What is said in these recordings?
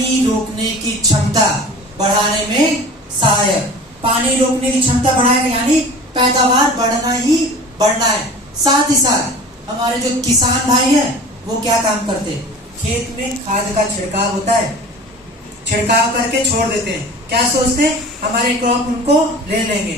पानी रोकने की क्षमता बढ़ाने में सहायक। पानी रोकने की क्षमता बढ़ाएगा यानी पैदावार बढ़ना ही बढ़ना है। साथ ही साथ हमारे जो किसान भाई हैं वो क्या काम करते हैं, खेत में खाद का छिड़काव होता है, छिड़काव करके छोड़ देते हैं। क्या सोचते हैं हमारे क्रॉप उनको ले लेंगे,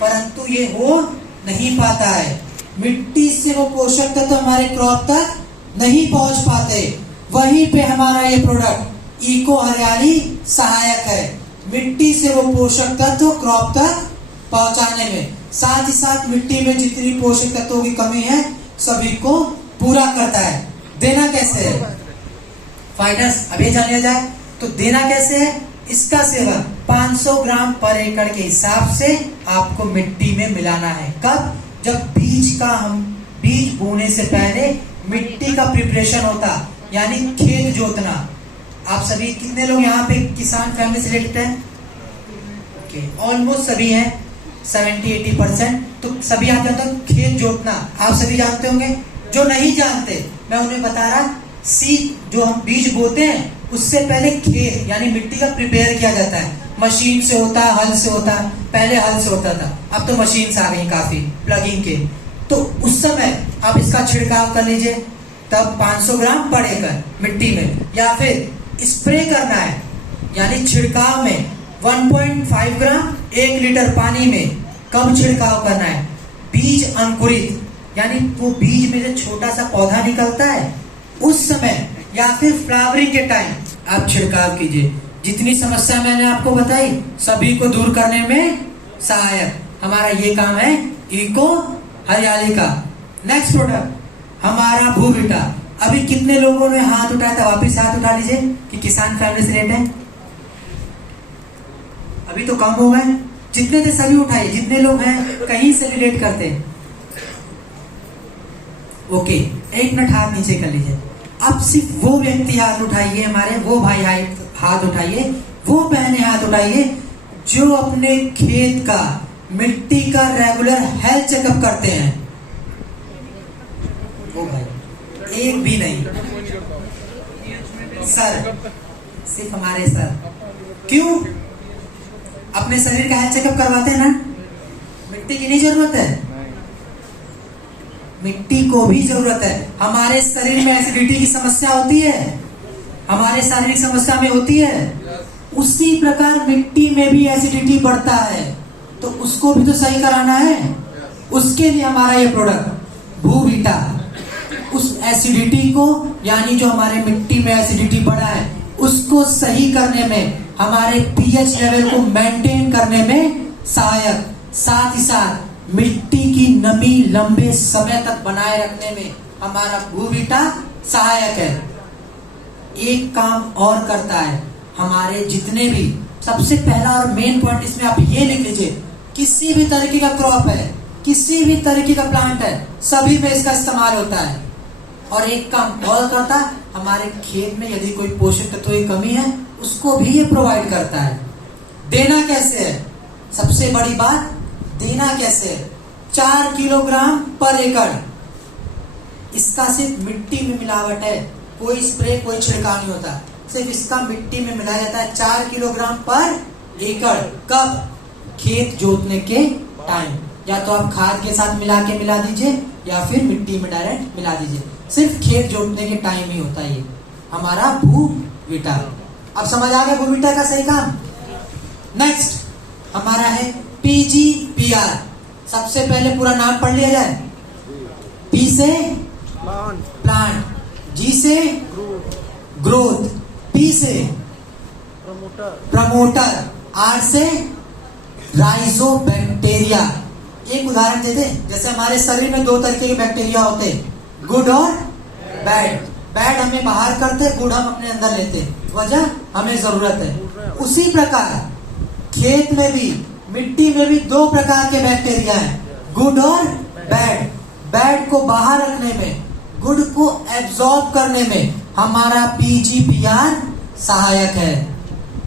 परंतु ये हो नहीं पाता है। मिट्टी से वो पोषक तत्व हमारे क्रॉप तक नहीं पहुंच पाते। वहीं पे हमारा ये प्रोडक्ट इको हरियाली सहायक है, मिट्टी से वो पोषक तत्व क्रॉप तक पहुंचाने में। साथ ही साथ मिट्टी में जितनी पोषक तत्वों की कमी है सभी को पूरा करता है। देना कैसे है फाइटर्स, अभी जान लिया जाए तो देना कैसे है। इसका सेवन 500 ग्राम पर एकड़ के हिसाब से आपको मिट्टी में मिलाना है। कब, जब बीज बोने से पहले मिट्टी का प्रिपरेशन होता, यानी खेत जोतना। आप सभी कितने लोग यहाँ पे किसान फैमिली से रिलेटेड हैं? ओके, ऑलमोस्ट सभी हैं, 70-80%। तो सभी आप जानते हो खेत जोतना, आप सभी जानते होंगे। जो नहीं जानते मैं उन्हें बता रहा, सीड जो हम बीज बोते हैं उससे पहले खेत यानी मिट्टी का प्रिपेयर किया जाता है। मशीन से होता, हल से होता, पहले हल से होता था, अब तो मशीन से आ गई काफी प्लगिंग के। तो उस समय आप इसका छिड़काव कर लीजिए, तब 500 ग्राम पर एकड़ मिट्टी में, या फिर स्प्रे करना है यानी छिड़काव में 1.5 ग्राम 1 लीटर पानी में। कब छिड़काव करना है, बीज अंकुरित यानी वो बीज में जो छोटा सा पौधा निकलता है उस समय, या फिर फ्लावरिंग के टाइम आप छिड़काव कीजिए। जितनी समस्या मैंने आपको बताई सभी को दूर करने में सहायक हमारा ये काम है इको हरियाली का। नेक्स्ट प्रोडक्ट हमारा भूविटा। अभी कितने लोगों ने हाथ उठाया था, वापिस हाथ उठा लीजिए कि किसान फैमिली से रिलेटेड है। अभी तो कम हो गए, जितने थे सभी उठाइए, जितने लोग हैं कहीं से रिलेट करते हैं। ओके, 1 मिनट हाथ नीचे कर लीजिए। अब सिर्फ वो व्यक्ति हाथ उठाइए, हमारे वो भाई हाथ उठाइए, वो बहनें हाथ उठाइए जो अपने खेत का मिट्टी का रेगुलर हेल्थ चेकअप करते हैं। वो भाई एक भी नहीं सर, सिर्फ हमारे सर। क्यों? अपने शरीर का हेल्थ चेकअप करवाते हैं ना, मिट्टी की नहीं जरूरत है, मिट्टी को भी जरूरत है। हमारे शरीर में एसिडिटी की समस्या होती है, हमारे शारीरिक समस्या में होती है, उसी प्रकार मिट्टी में भी एसिडिटी बढ़ता है, तो उसको भी तो सही कराना है। उसके लिए हमारा ये प्रोडक्ट भूविटा उस एसिडिटी को, यानी जो हमारे मिट्टी में एसिडिटी बढ़ा है उसको सही करने में, हमारे पीएच लेवल को मेंटेन करने में सहायक। साथ ही साथ मिट्टी की नमी लंबे समय तक बनाए रखने में हमारा भूविटा सहायक है। एक काम और करता है, हमारे जितने भी, सबसे पहला और मेन पॉइंट इसमें आप ये लिख लीजिए, किसी भी तरीके का क्रॉप है, किसी भी तरीके का प्लांट है, सभी में इसका इस्तेमाल होता है। और एक काम और करता है, हमारे खेत में यदि कोई पोषक तत्व की कमी है उसको भी ये प्रोवाइड करता है। देना कैसे है, सबसे बड़ी बात देना कैसे है। 4 किलोग्राम पर एकड़, इसका सिर्फ मिट्टी में मिलावट है, कोई स्प्रे कोई छिड़काव नहीं होता, सिर्फ इसका मिट्टी में मिलाया जाता है 4 किलोग्राम पर एकड़। कब? खेत जोतने के टाइम, या तो आप खाद के साथ मिला दीजिए या फिर मिट्टी में डायरेक्ट मिला दीजिए। सिर्फ खेत जोतने के टाइम ही होता है ये हमारा भूविटा। अब समझ आ गया भूविटा का सही काम। नेक्स्ट हमारा है PGPR। सबसे पहले पूरा नाम पढ़ लिया जाए। P से प्लांट, G से ग्रोथ, P से प्रमोटर, R से राइजोबैक्टीरिया। एक उदाहरण दे दे, जैसे हमारे शरीर में 2 तरीके के बैक्टीरिया होते हैं, गुड और बैड। बैड हमें बाहर करते, गुड हम अपने अंदर लेते, वजह हमें जरूरत है। उसी प्रकार खेत में भी, मिट्टी में भी 2 प्रकार के बैक्टीरिया हैं, गुड और बैड। बैड को बाहर रखने में, गुड को एब्जॉर्ब करने में हमारा PGPR सहायक है।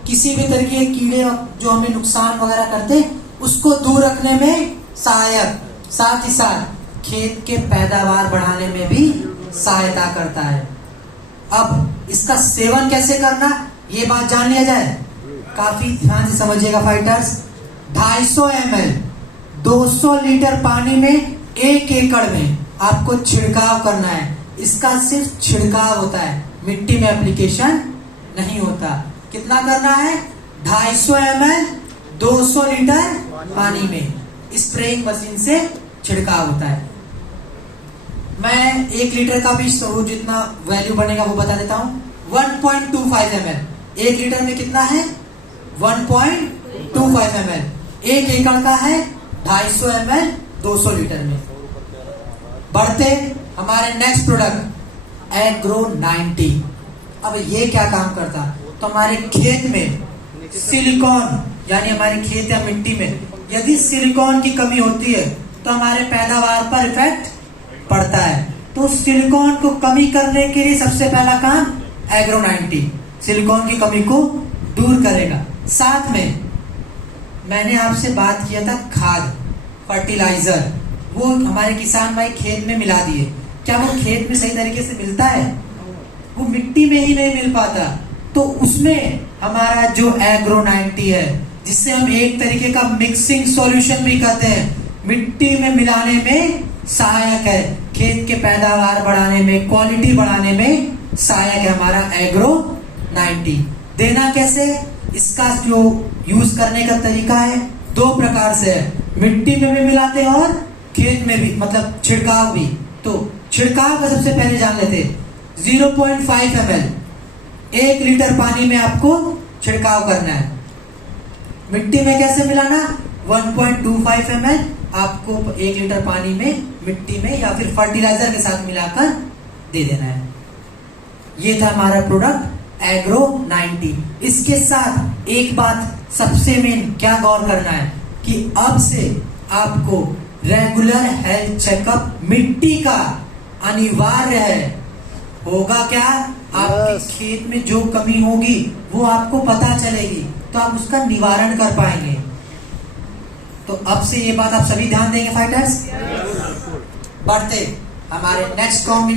किसी भी तरीके के कीड़े जो हमें नुकसान वगैरह करते उसको दूर रखने में सहायक। साथ ही साथ खेत के पैदावार बढ़ाने में भी सहायता करता है। अब इसका सेवन कैसे करना, ये बात जान लिया जाए, काफी ध्यान से समझिएगा फाइटर्स। 250 ml 200 लीटर पानी में 1 एकड़ में आपको छिड़काव करना है। इसका सिर्फ छिड़काव होता है, मिट्टी में एप्लीकेशन नहीं होता। कितना करना है? 250 ml 200 लीटर पानी में स्प्रेइंग मशीन से छिड़काव होता है। मैं 1 लीटर का भी जितना वैल्यू बनेगा वो बता देता हूं। 1.25 ml 1 लीटर में कितना है? 1.25 ml 1 एकड़ का है 250 ml 200 लीटर में। बढ़ते हमारे नेक्स्ट प्रोडक्ट एग्रो 90। अब ये क्या काम करता? तो हमारे खेत में सिलिकॉन, यानी हमारे खेत या मिट्टी में यदि सिलिकॉन की कमी होती है तो हमारे पैदावार पर इफेक्ट पड़ता है। तो सिलिकॉन को कमी करने के लिए सबसे पहला काम एग्रो 90 सिलिकॉन की कमी को दूर करेगा। साथ में मैंने आपसे बात किया था खाद, फर्टिलाइजर, वो हमारे किसान भाई खेत में मिला दिए। क्या वो खेत में सही तरीके से मिलता है? वो मिट्टी में ही नहीं मिल पाता। तो उसमें हमारा जो एग्रो 90 है, जिससे हम एक तरीके का मिक्सिंग सॉल्यूशन भी करते हैं, मिट्टी में मिलाने में सहायक है, खेत के पैदावार बढ़ाने में, क्वालिटी बढ़ाने में सहायक है हमारा एग्रो 90। देना कैसे? इसका जो यूज करने का तरीका है 2 प्रकार से है, मिट्टी में भी मिलाते हैं और खेत में भी, मतलब छिड़काव भी। तो छिड़काव का सबसे पहले जान लेते। 0.5 ml 1 लीटर पानी में आपको छिड़काव करना है। मिट्टी में कैसे मिलाना? 1.25 ml आपको 1 लीटर पानी में मिट्टी में या फिर फर्टिलाइजर के साथ मिलाकर दे देना है। ये था हमारा प्रोडक्ट एग्रो 90। इसके साथ एक बात सबसे मेन क्या गौर करना है कि अब से आपको रेगुलर हेल्थ चेकअप मिट्टी का अनिवार्य है। होगा क्या? आपके खेत में जो कमी होगी वो आपको पता चलेगी, तो आप उसका निवारण कर पाएंगे। तो अब से ये बात आप सभी ध्यान देंगे फाइटर्स। बढ़ते हमारे नेक्स्ट कॉम्बिनेशन